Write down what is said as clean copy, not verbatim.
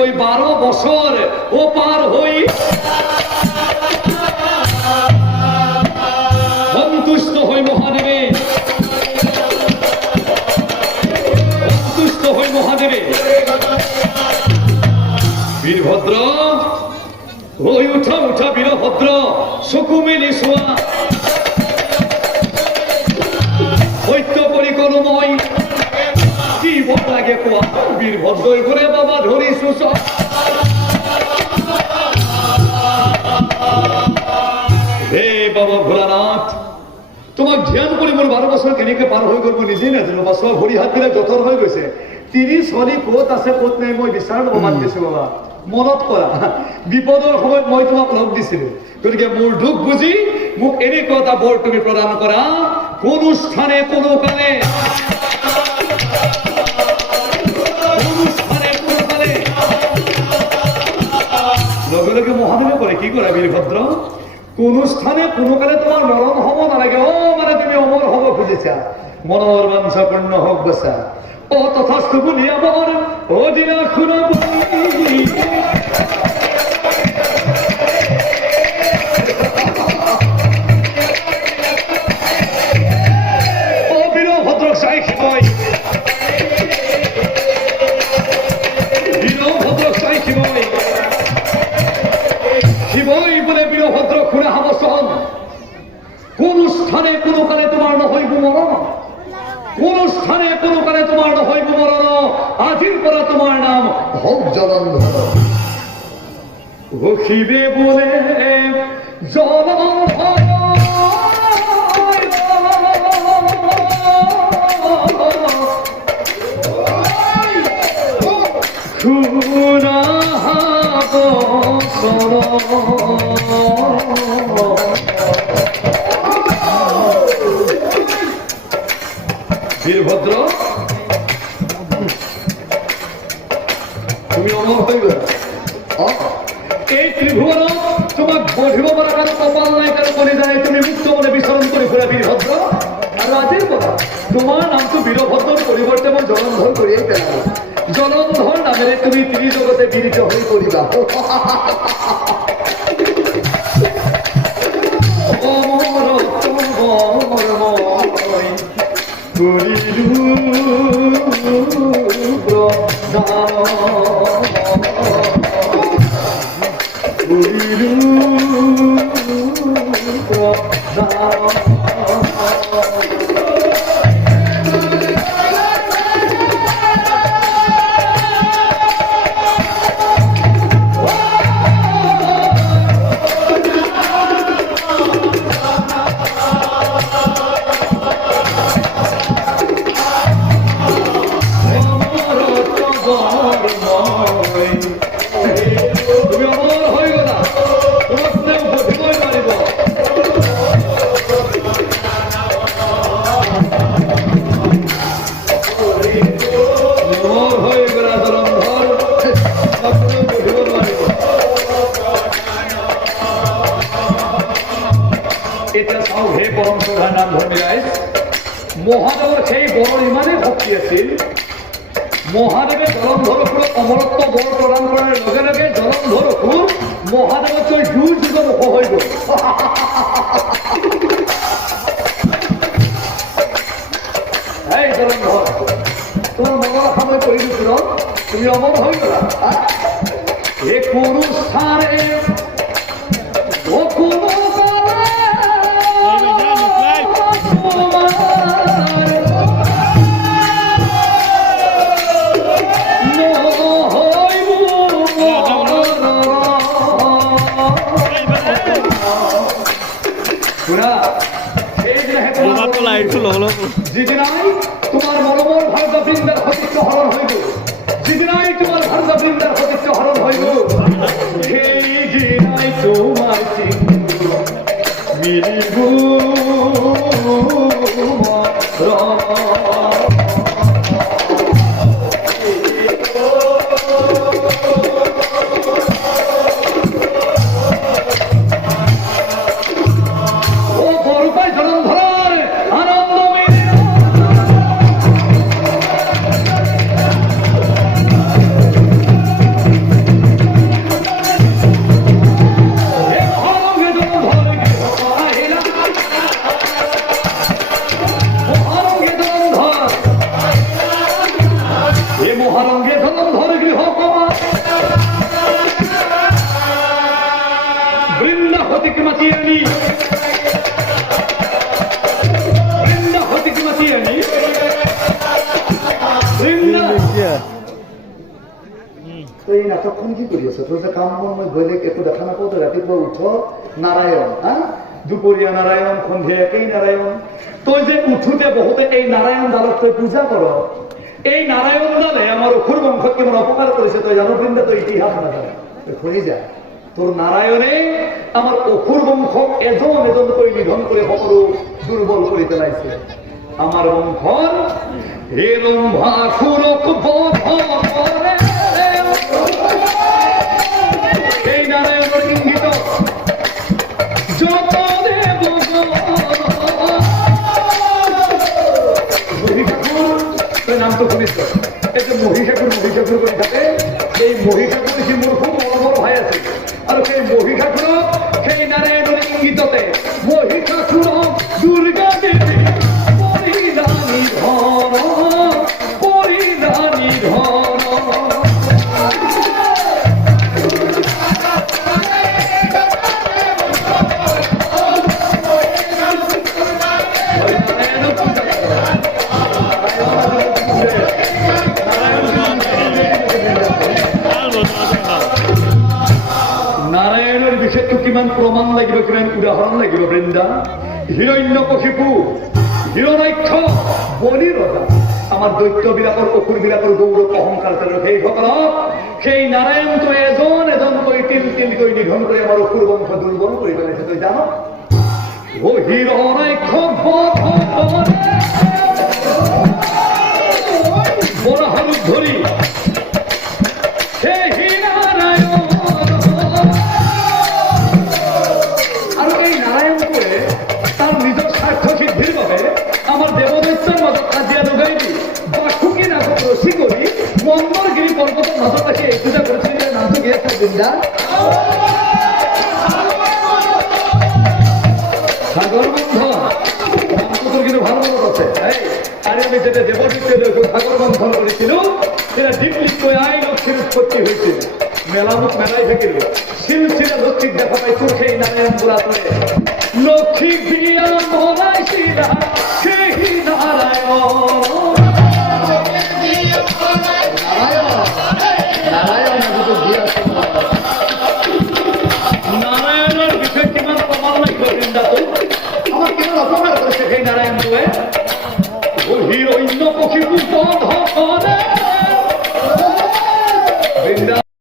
ওই 12 বছর ও পার হই সন্তুষ্ট হই মহাদেবে, সন্তুষ্ট হই মহাদেবে। বীরভদ্র ওই উঠা উঠা বীরভদ্র সুকুমিলি শোয়া ঐক্য পরিকরময় কি বল লাগে কোয়া বীরভদ্র করে বাবা ধরি সুস হে বাবা ভোলানাথ তোমাক ধ্যান কৰি মোৰ 12 বছৰ কেনেকে পাৰ হৈ গ'ল মই নিজেই নাজানো। বা সব ভৰি হাত বিলাক জঠৰ হৈ গৈছে। 30 ছোৱালী ক'ত আছে ক'ত নাই মই বিচাৰ নমান দিছো বাবা। মনত কৰা বিপদৰ সময়ত মই তোমাক লগ দিছিলো। গতিকে মোৰ দুখ বুজি মোক এনেকুৱা এটা বৰ তুমি প্ৰদান কৰা, কোনো স্থানে কোনো কালে লগে লগে মহাদেৱে কৰে কি কৰা বীৰভদ্ৰ, কোনো স্থানে কোনো কালে তোমাৰ মৰণ হ'ব নালাগে। অ মানে তুমি অমৰ হ'ব খুজিছা, মনৰ বাঞ্ছা পূৰ্ণ হওক বচা। অ তথাস্তু বুলি আমাৰ অ দিনা শুনা অ বীৰভদ্ৰক চাই শিৱই, বীৰভদ্ৰক চাই শিৱই, শিৱই বোলে বীৰভদ্ৰ খুৰা হাবচন, কোন স্থানে কোনো কালে তোমাৰ নহৈব মৰণ, কোন স্থানে কোনো কালে তোমাৰ নহৈব মৰণ। আজিৰ পৰা তোমাৰ নাম হওক জলন্ধৰ। শিৱে বোলে জলন্ধৰ খুৰা হাবচন। বীরভদ্র তুমি অমর হইবে, এই ত্রিভুবন তোমাক বধিব পৰা কারো কপাল নাই, কারো কৰি যায় তুমি মুক্ত মনে বিচৰণ কৰি ফুৰা বীৰভদ্ৰ। আৰু আজিৰ পৰা তোমাৰ নামটো বীৰভদ্ৰৰ পৰিৱৰ্তে মই জলন্ধৰ কৰিয়েই পেলালো। জলন্ধৰ নামেৰে তুমি ত্ৰিজগতে বিদিত হৈ পৰিবা। মহাদেৱৰ সেই বৰৰ ইমানেই শক্তি আছিল, মহাদেৱে জলন্ধৰ অসুৰক অমৰত্ব বৰ প্ৰদান কৰাৰ লগে লগে জলন্ধৰ অসুৰ মহাদেৱতকৈ 2 যুগ মুখ হৈ গ'ল। এই জলন্ধৰ তোমাৰ মনৰ আশা মই কৰি দিছো, তুমি অমৰ হৈ গলা। এই কোনো স্থানে যিদিনাই তোমাৰ মৰমৰ ভাৰত বৃন্দাৰ সতীত্ব হৰণ হৈ গ'ল, যিদিনাই তোমাৰ ভাৰত বৃন্দাৰ সতীত্ব হৰণ হৈ গ'ল, সেইদিনাই তোমাৰ মিলিব লাগি বৃন্দা হতিকে মাতি আনি বৃন্দা এই নাটকখন কি কৰি আছে? তোৰ যে কাম বন মই বেলেগ একো দেখা নাপাওঁ। তই ৰাতিপুৱা উঠ নাৰায়ণ, হা দুপৰীয়া নাৰায়ণ, সন্ধিয়া একেই নাৰায়ণ। তই যে উঠোতে বহুতে এই নাৰায়ণ ডালক তই পূজা কৰ। এই নাৰায়ণ ডালে আমাৰ অসুৰ বংশক কিমান অপকাৰ কৰিছে তই জানো? বৃন্দা তই ইতিহাস নাজানে। তই শুনি যা। তোৰ নাৰায়ণে আমাৰ অসুৰ বংশক এজন এজনকৈ নিধন কৰি সকলো দুৰ্বল কৰি পেলাইছে। আমাৰ বংশৰ হে ৰম্ভাসুৰক বধ কৰে। এই নাৰায়ণৰ ইংগিত যত দেৱ মহিষাসুৰ, তই নামটো শুনিছ? এই যে মহিষাসুৰ কৰি থাকে, এই মহিষাসুৰ সি মোৰ খুব মৰমৰ ভাই আছিল। আৰু সেই মহিষাসুৰক সেই নাৰায়ণৰ ইংগিততে মহিষাসুৰক দুৰ্গা দেৱী পৰিলা নিধন, পৰিলা নিধন। নারায়ণের বিষয়টো কিমান প্রমাণ লাগিব, কিমান উদাহরণ লাগিব বৃন্দা। হিৰণ্যকশিপু, হিৰণ্যাক্ষ, বলি ৰজা, আমাৰ দৈত্যবিলাকৰ অসুৰবিলাকৰ গৌৰৱ অহংকাৰ সেইসকলক সেই নাৰায়ণটো এজন এজনকৈ তিল তিলকৈ নিধন কৰি আমাৰ অসুৰ বংশ দুৰ্বল কৰি পেলাইছে। তই জান? ও হিৰণ্যাক্ষ বৰাহৰূপ ধৰি মন্দরগিরি পর্বতের মাজত রাখি এই পূজা করেছিল যে নামটো কি আছে? বৃন্দা সাগর বন্ধন। নামটো তোর কিন্তু ভালো মনত আছে। আরে আমি যেটা দেবদূত সাগর বন্ধন করেছিল সেটা দিল্লিকৈ আই লক্ষ্মীর উৎপত্তি হয়েছিল। মেলামুখ মেলাই থাকিল, শিলশিলা লক্ষ্মীর দেখা পাই তোর সেই নারায়ণ গোলা করে লক্ষ্মী বিয়া মনাইছিলা সেই নারায়ণ। নারায়ণের বিষয়ে কিমান প্রমাণ লাগবে? বৃন্দা তুই আমার কিমান অপকার করেছে সেই নারায়ণ